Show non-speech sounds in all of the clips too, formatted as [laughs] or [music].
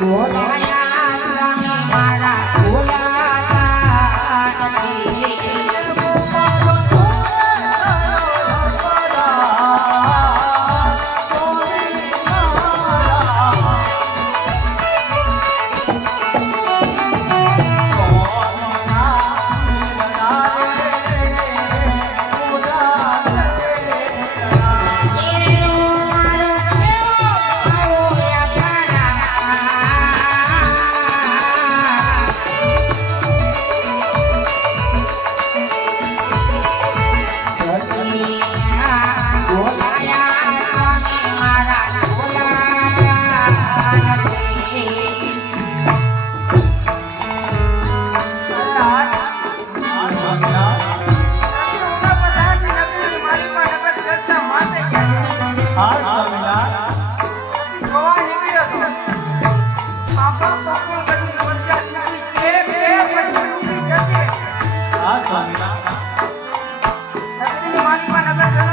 ủa. Gracias. [laughs]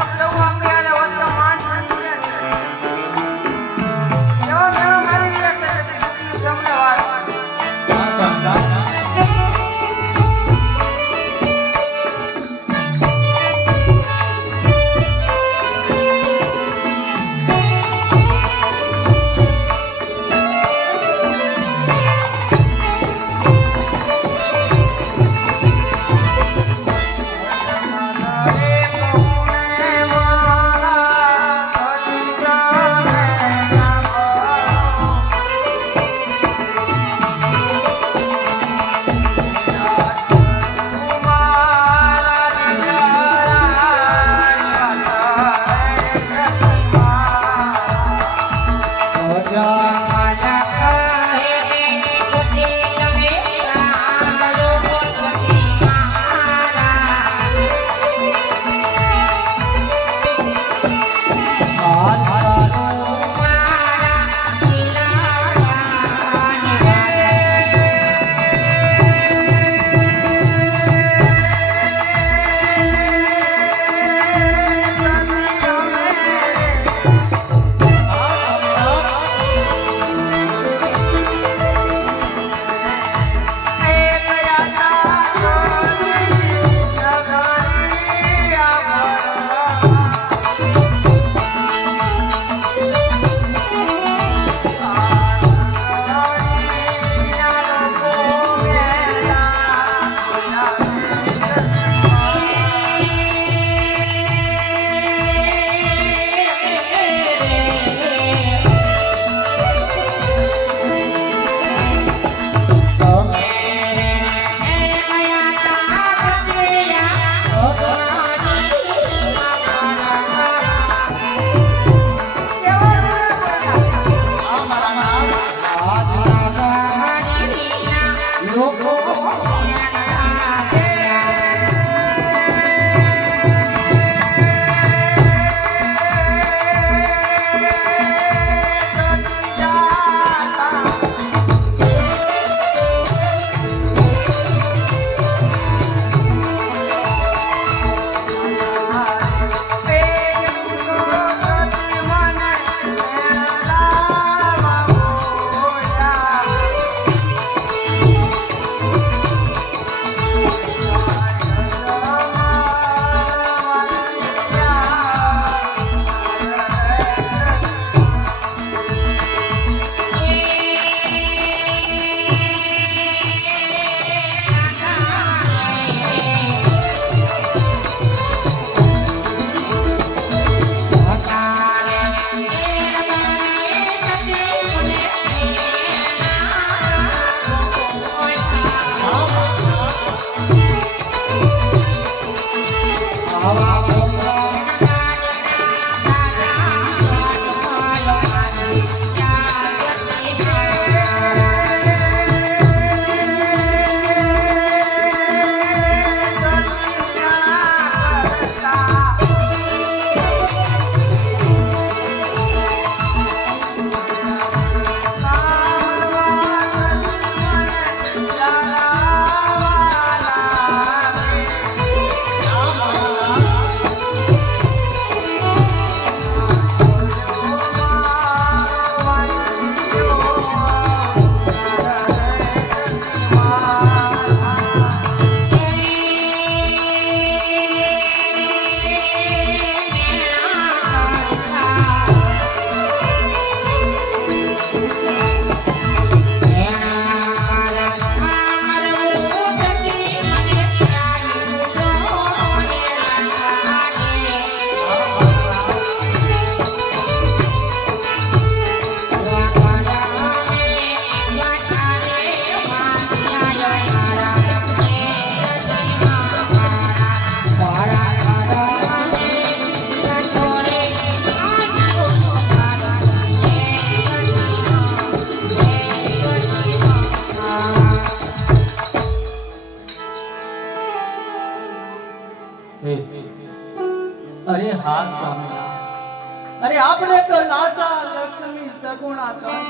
Lhasa Lakshmi Saguna ત્રણ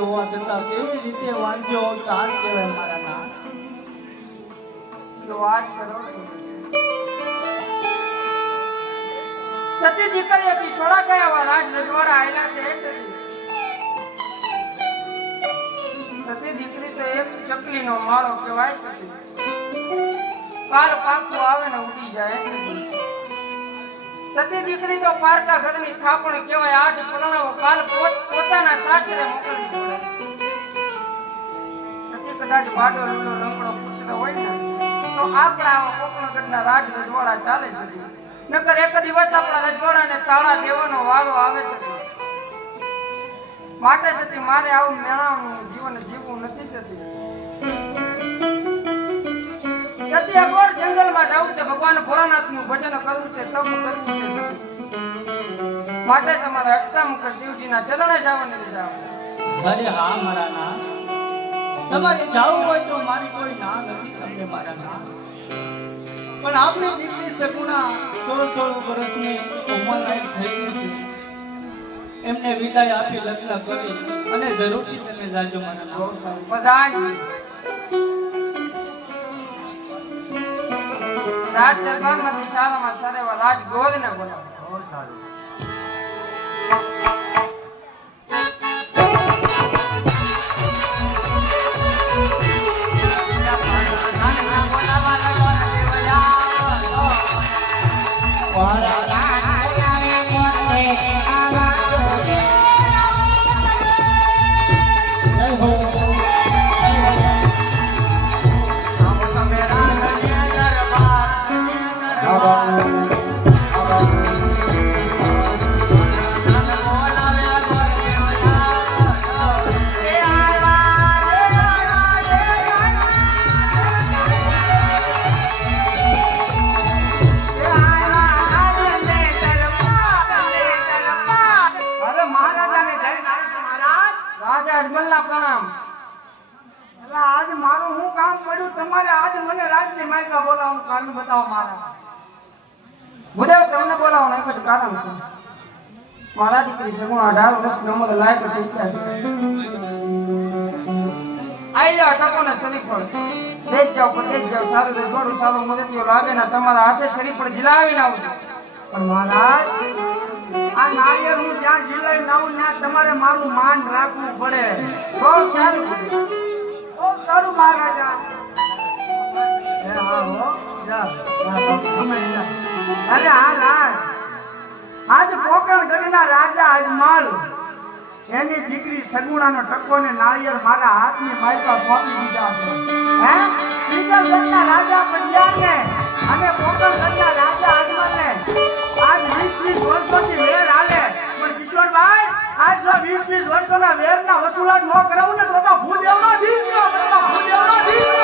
હોવા છતાં કેવી રીતે વાંચો તાર કહેવાય મારા વાત કરો સતી દીકરી થોડા કયા વાર આજ રજવાડા છે સતી. દીકરી તો એક ચકલીનો માળો કહેવાય, સતી. કાલ પાકું આવે ઉડી જાય સતી દીકરી તો પારકા ઘરની થાપણ કહેવાય. આજ પરણાવો કાલ પોતાના સાસરે મોકલવી સતી કદાચ બાડો લીલો રમણો પુત્ર હોય ને, તો આપણા કોકણગઢના રાજ રજવાડા ચાલે છે. નકર એક દિવસ આપણા રજવાડાને તાળા દેવાનો વારો આવે છે. માટે સતી મારે આવું મેળાનું જીવન જીવવું નથી સતી. સતી અગોળ જંગલમાં જવું છે ભગવાન ભોળાનાથનું ભજન કરવું છે તપ કરવું છે. માટે તમારે અષ્ટામુખ શિવજીના ચરણે જવાને રજા અરે હા મારા ના તમારે જાવું હોય તો મારી કોઈ ના નથી તમને મારા ના પણ આપણે દીકરી સગુણા સોળ સોળ વર્ષની ઉંમર થઈ ગઈ છે. એમને વિદાય આપી લગ્ન કરી અને જરૂરથી તમે જાજો મારા બધા રાજ દરબારમાંથી સારામાં સારા એવા રાજ ગોળને બોલાવો. કારણ બતાવો મારા. ભૂદેવ તમને બોલાવો, ને જ કારણ છે મારા દીકરી સગુણ અઢાર વર્ષની ઉંમર લાયક થઈ ગયા છે આઈ જાઓ ટકોને શરીફ દેશ જાઓ પર દેશ જાઓ. સારું, તો થોડું સારું મદદીઓ લાગે ને તમારા હાથે શરીફ પર જીલાવીને આવજો પણ મહારાજ હું જ્યાં જીલાઈ નાઉં ત્યાં તમારે મારું માન રાખવું પડે. બહુ સારું. બહુ સારું, મહારાજા. હા, હો. અરે આ રાજ આજ કોકણ ગઢના રાજા અજમલ એની દીકરી સગુણાનો ટકો ને નાળિયેર મારા હાથની માયકા સોંપી દીધા છે. હે? બીજા ગઢના રાજા પંજાબને અને કોકણ ગઢના રાજા અજમલને આજ વીસ વીસ વર્ષોથી વેર હાલે. પણ કિશોરભાઈ, આજ જો વીસ વીસ વર્ષોના વેરના વસૂલાત ન કરાવું ને તો ભૂદેવનો ભૂદેવ ભૂદેવનો દીકરો